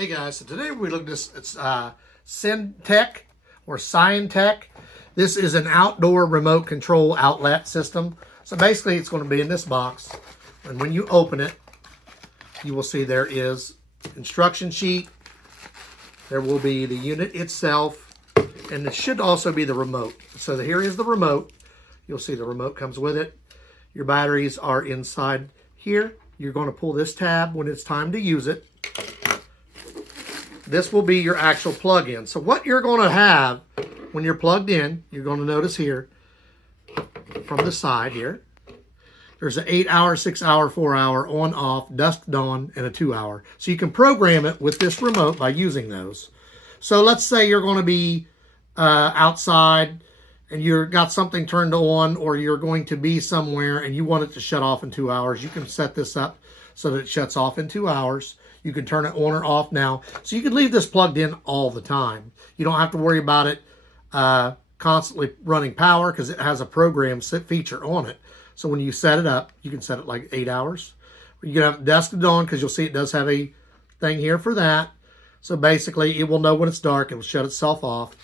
Hey guys, so today we looked at this. It's Syantek or Syantek. This is an outdoor remote control outlet system. So basically it's going to be in this box, and when you open it, you will see there is instruction sheet. There will be the unit itself, and it should also be the remote. So here is the remote. You'll see the remote comes with it. Your batteries are inside here. You're going to pull this tab when it's time to use it. This will be your actual plug-in. So what you're going to have when you're plugged in, you're going to notice here from the side here, there's an 8-hour, 6-hour, 4-hour, on, off, dusk, dawn, and a 2-hour. So you can program it with this remote by using those. So let's say you're going to be outside and you've got something turned on, or you're going to be somewhere and you want it to shut off in 2 hours. You can set this up so that it shuts off in 2 hours. You can turn it on or off now. So you can leave this plugged in all the time. You don't have to worry about it constantly running power because it has a program feature on it. So when you set it up, you can set it like 8 hours. You can have dusk to dawn because you'll see it does have a thing here for that. So basically it will know when it's dark. It will shut itself off.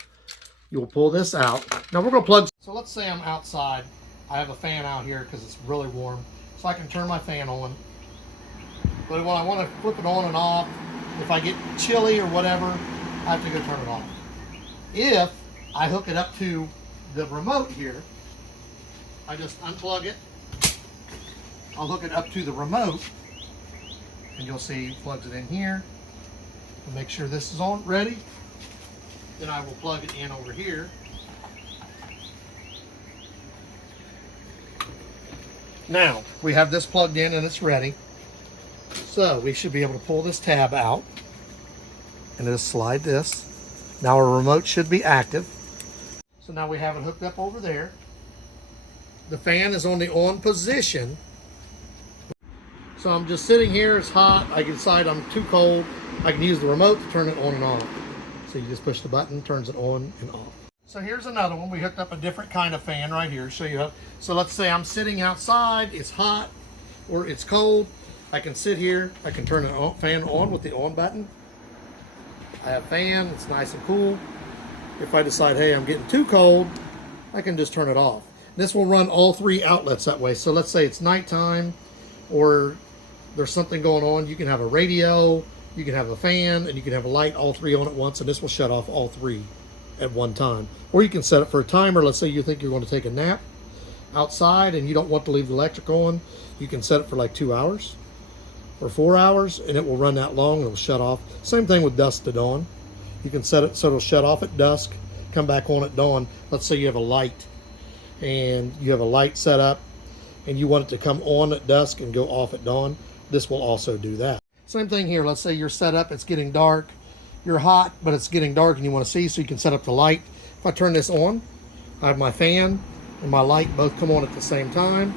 You will pull this out. Now we're going to plug. So let's say I'm outside. I have a fan out here because it's really warm. So I can turn my fan on. But when I want to flip it on and off, if I get chilly or whatever, I have to go turn it off. If I hook it up to the remote here, I just unplug it. I'll hook it up to the remote, and you'll see it plugs it in here. I'll make sure this is on ready. Then I will plug it in over here. Now, we have this plugged in and it's ready. So we should be able to pull this tab out and just slide this. Now our remote should be active. So now we have it hooked up over there. The fan is on the on position. So I'm just sitting here, it's hot. I can decide I'm too cold. I can use the remote to turn it on and off. So you just push the button, turns it on and off. So here's another one. We hooked up a different kind of fan right here. Show you how. So let's say I'm sitting outside, it's hot or it's cold. I can sit here, I can turn the fan on with the on button. I have fan, it's nice and cool. If I decide, hey, I'm getting too cold, I can just turn it off. This will run all three outlets that way. So let's say it's nighttime or there's something going on. You can have a radio, you can have a fan, and you can have a light, all three on at once, and this will shut off all three at one time. Or you can set it for a timer. Let's say you think you're going to take a nap outside and you don't want to leave the electric on. You can set it for like 2 hours or 4 hours, and it will run that long and it'll shut off. Same thing with dusk to dawn. You can set it so it'll shut off at dusk, come back on at dawn. Let's say you have a light and you have a light set up and you want it to come on at dusk and go off at dawn. This will also do that. Same thing here. Let's say you're set up, it's getting dark. You're hot, but it's getting dark and you want to see, so you can set up the light. If I turn this on, I have my fan and my light both come on at the same time.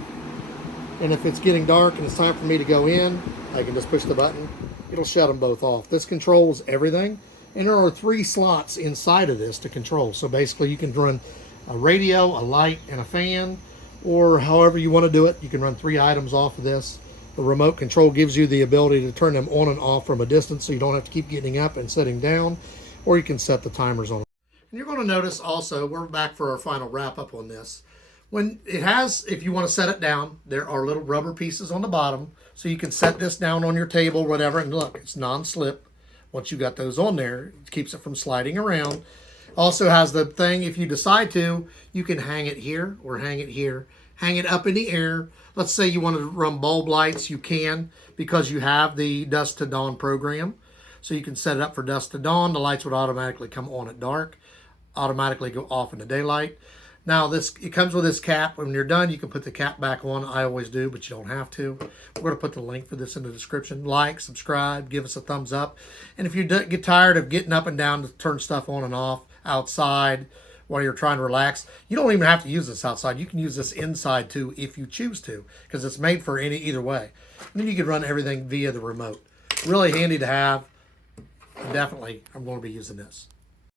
And if it's getting dark and it's time for me to go in, I can just push the button. It'll shut them both off. This controls everything. And there are 3 slots inside of this to control. So basically you can run a radio, a light, and a fan, or however you want to do it. You can run 3 items off of this. The remote control gives you the ability to turn them on and off from a distance, so you don't have to keep getting up and sitting down, or you can set the timers on. And you're going to notice also, we're back for our final wrap up on this. When it has, if you want to set it down, there are little rubber pieces on the bottom, so you can set this down on your table, whatever, and look, it's non-slip. Once you got those on there, it keeps it from sliding around. Also has the thing, if you decide to, you can hang it here or hang it here. Hang it up in the air. Let's say you want to run bulb lights, you can, because you have the dusk to dawn program. So you can set it up for dusk to dawn. The lights would automatically come on at dark, automatically go off in the daylight. Now it comes with this cap. When you're done, you can put the cap back on. I always do, but you don't have to. We're going to put the link for this in the description. Like, subscribe, give us a thumbs up. And if you get tired of getting up and down to turn stuff on and off outside while you're trying to relax, you don't even have to use this outside. You can use this inside too if you choose to, because it's made for either way. And then you can run everything via the remote. Really handy to have. Definitely, I'm going to be using this.